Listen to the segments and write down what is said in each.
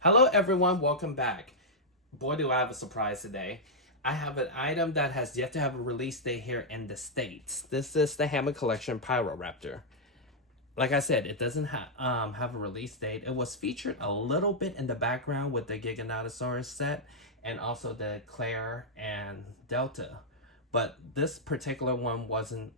Hello everyone, welcome back. Boy, do I have a surprise today. I have an item that has yet to have a release date here in the States. This is the Hammond Collection Pyroraptor. Like I said, it doesn't have a release date. It was featured a little bit in the background with the Giganotosaurus set and also the Claire and Delta. But this particular one wasn't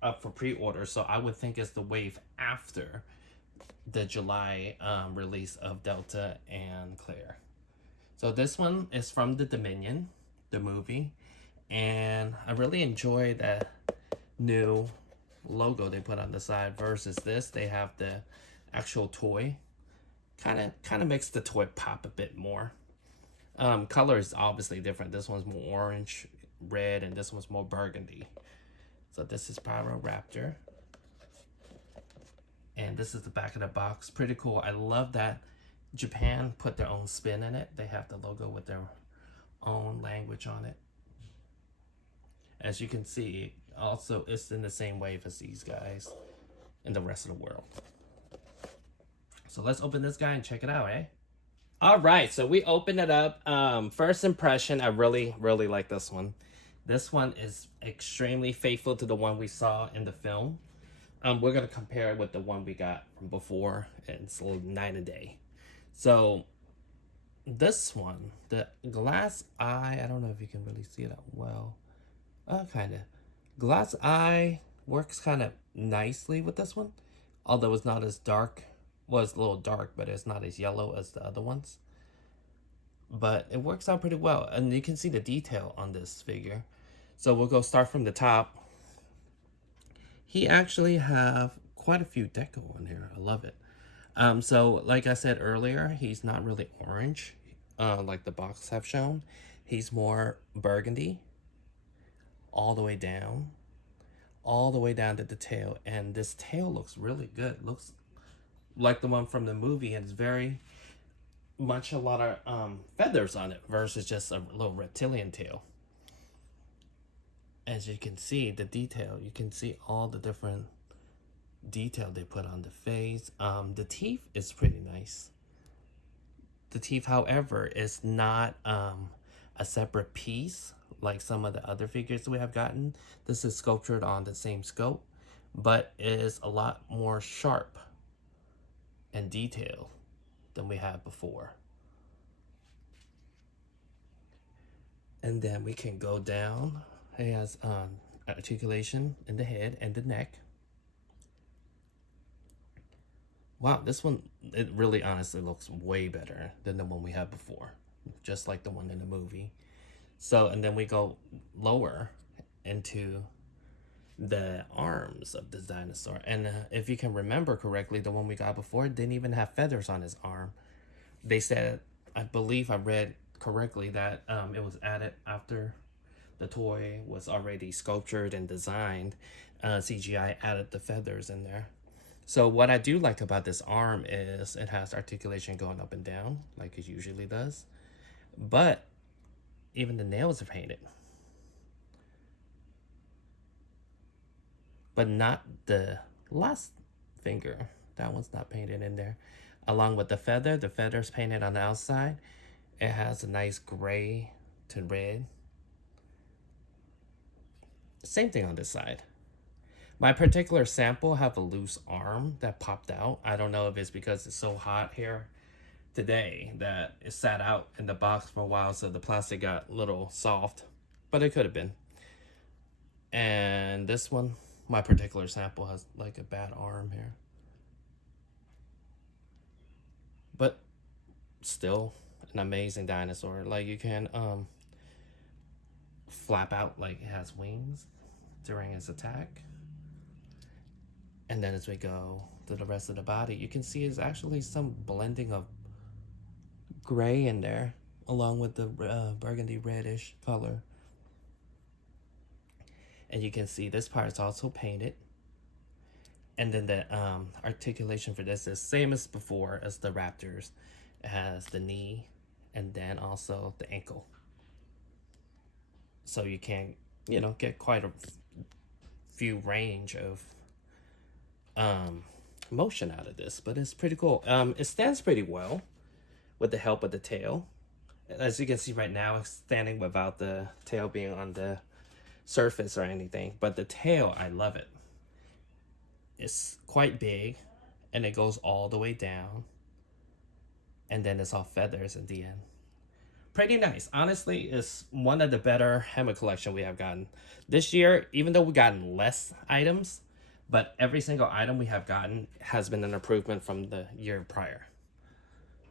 up for pre-order, so I would think it's the wave after the July release of Delta and Claire. So this one is from the Dominion, the movie, and I really enjoy that new logo they put on the side versus this. They have the actual toy. Kind of makes the toy pop a bit more. Color is obviously different. This one's more orange, red, and this one's more burgundy. So this is Pyroraptor. And this is the back of the box. Pretty cool. I love that Japan put their own spin in it. They have the logo with their own language on it. As you can see, also it's in the same wave as these guys in the rest of the world. So let's open this guy and check it out, eh? All right, so we open it up. First impression, I really like this one. This one is extremely faithful to the one we saw in the film. We're gonna compare it with the one we got from before, and it's a little night and day. So this one, the glass eye, I don't know if you can really see it well. Kind of. Glass eye works kind of nicely with this one, although it's not as dark. Well, it's a little dark, but it's not as yellow as the other ones. But it works out pretty well, and you can see the detail on this figure. So we'll go start from the top. He actually have quite a few deco in here. I love it. So like I said earlier, he's not really orange, like the box have shown. He's more burgundy, all the way down to the tail. And this tail looks really good. Looks like the one from the movie. And it's very much a lot of feathers on it versus just a little reptilian tail. As you can see, the detail, you can see all the different detail they put on the face. The teeth is pretty nice. The teeth, however, is not a separate piece like some of the other figures we have gotten. This is sculptured on the same scope, but is a lot more sharp and detailed than we had before. And then we can go down. It has articulation in the head and the neck. Wow, this one, it really honestly looks way better than the one we had before. Just like the one in the movie. So, and then we go lower into the arms of the dinosaur. And if you can remember correctly, the one we got before didn't even have feathers on his arm. They said, I believe I read correctly, that it was added after the toy was already sculptured and designed. CGI added the feathers in there. So what I do like about this arm is it has articulation going up and down like it usually does. But even the nails are painted. But not the last finger. That one's not painted in there. Along with the feather's painted on the outside. It has a nice gray to red. Same thing on this side. My particular sample have a loose arm that popped out. I don't know if it's because it's so hot here today that it sat out in the box for a while, so the plastic got a little soft, but it could have been. And this one, my particular sample, has like a bad arm here. But still an amazing dinosaur. Like you can flap out like it has wings during its attack. And then as we go to the rest of the body, you can see there's actually some blending of gray in there, along with the burgundy reddish color. And you can see this part is also painted. And then the articulation for this is same as before as the Raptors. It has the knee and then also the ankle. So you can, get quite a few range of motion out of this, but it's pretty cool. It stands pretty well with the help of the tail. As you can see right now, it's standing without the tail being on the surface or anything. But the tail, I love it. It's quite big, and it goes all the way down. And then it's all feathers at the end. Pretty nice. Honestly, it's one of the better Hammond collection we have gotten this year. Even though we gotten less items, but every single item we have gotten has been an improvement from the year prior.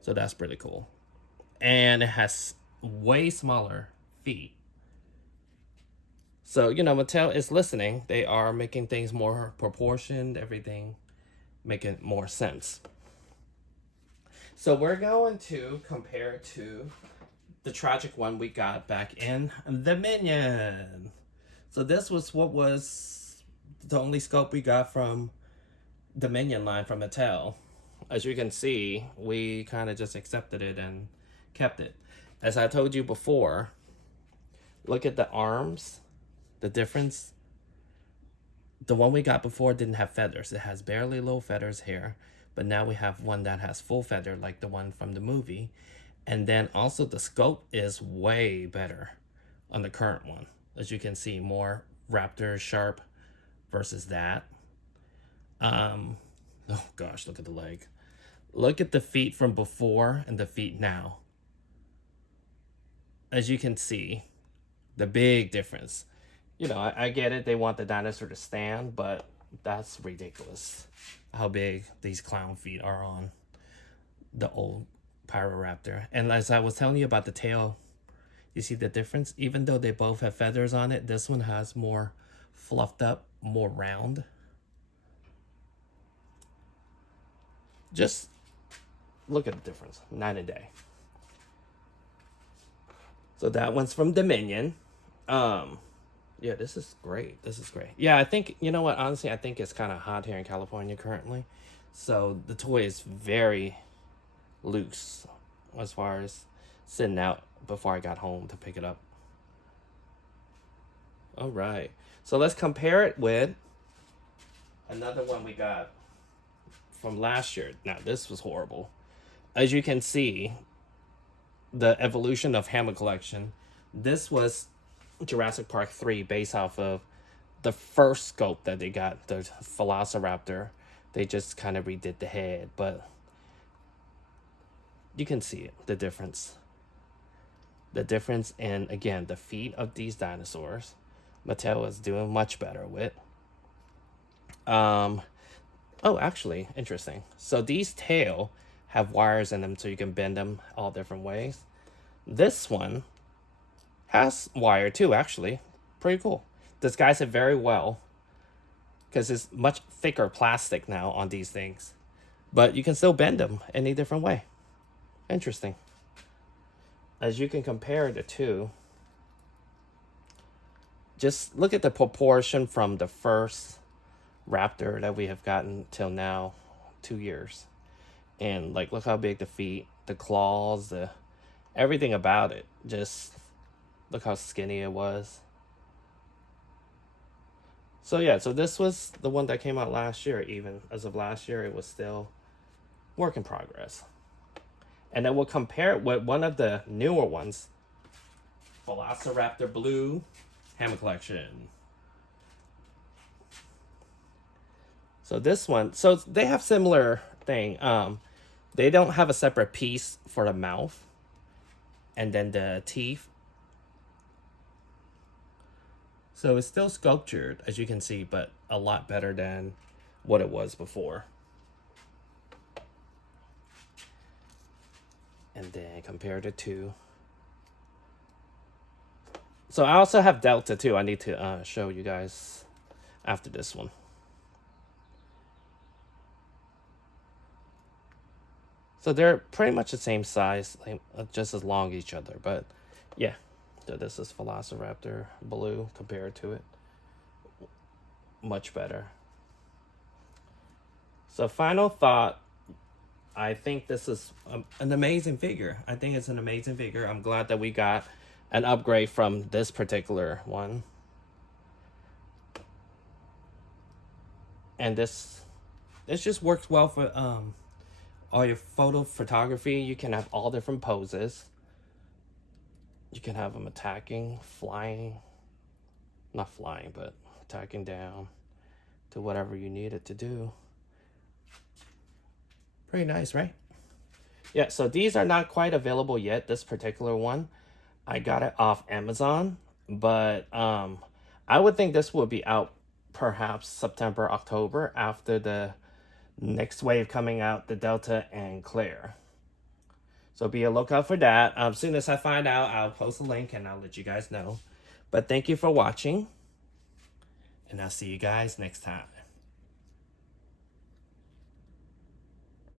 So that's pretty cool. And it has way smaller feet. So, you know, Mattel is listening. They are making things more proportioned, everything making more sense. So we're going to compare it to the tragic one we got back in the Minion. So this was what was the only scope we got from the Minion line from Mattel. As you can see, we kind of just accepted it and kept it. As I told you before, look at the arms, the difference. The one we got before didn't have feathers. It has barely low feathers here, but now we have one that has full feather like the one from the movie. And then also the scope is way better on the current one. As you can see, more raptor sharp versus that. Oh gosh, look at the leg. Look at the feet from before and the feet now. As you can see, the big difference. You know, I get it. They want the dinosaur to stand, but that's ridiculous how big these clown feet are on the old Pyroraptor. And as I was telling you about the tail, you see the difference? Even though they both have feathers on it, this one has more fluffed up, more round. Just look at the difference, night and day. So that one's from Dominion. Yeah, this is great. This is great. Yeah, I think, you know what, honestly, I think it's kind of hot here in California currently. So the toy is very loose as far as sitting out before I got home to pick it up. All right. So let's compare it with another one we got from last year. Now, this was horrible. As you can see, the evolution of Hammond collection, this was Jurassic Park 3 based off of the first scope that they got, the Velociraptor. They just kind of redid the head, but you can see it, the difference. The difference in, again, the feet of these dinosaurs. Mattel is doing much better with. Oh, actually, interesting. So these tail have wires in them so you can bend them all different ways. This one has wire too, actually. Pretty cool. Disguise it very well because it's much thicker plastic now on these things. But you can still bend them any different way. Interesting. As you can compare the two, just look at the proportion from the first raptor that we have gotten till now, 2 years. And like, look how big the feet, the claws, the everything about it. Just look how skinny it was. So yeah, so this was the one that came out last year. Even as of last year, it was still work in progress. And then we'll compare it with one of the newer ones, Velociraptor Blue Hammond Collection. So this one, so they have similar thing. They don't have a separate piece for the mouth and then the teeth. So it's still sculptured, as you can see, but a lot better than what it was before. And then compare the two. So I also have Delta too. I need to show you guys after this one. So they're pretty much the same size, like, just as long as each other. But yeah, so this is Velociraptor Blue compared to it. Much better. So final thought. I think this is an amazing figure. I think it's an amazing figure. I'm glad that we got an upgrade from this particular one. And this just works well for all your photography, you can have all different poses. You can have them attacking, flying, not flying, but attacking down to whatever you need it to do. Pretty nice, right? Yeah, so these are not quite available yet, this particular one. I got it off Amazon, but I would think this will be out perhaps September, October, after the next wave coming out, the Delta and Claire. So be a lookout for that. As soon as I find out, I'll post a link and I'll let you guys know. But thank you for watching, and I'll see you guys next time.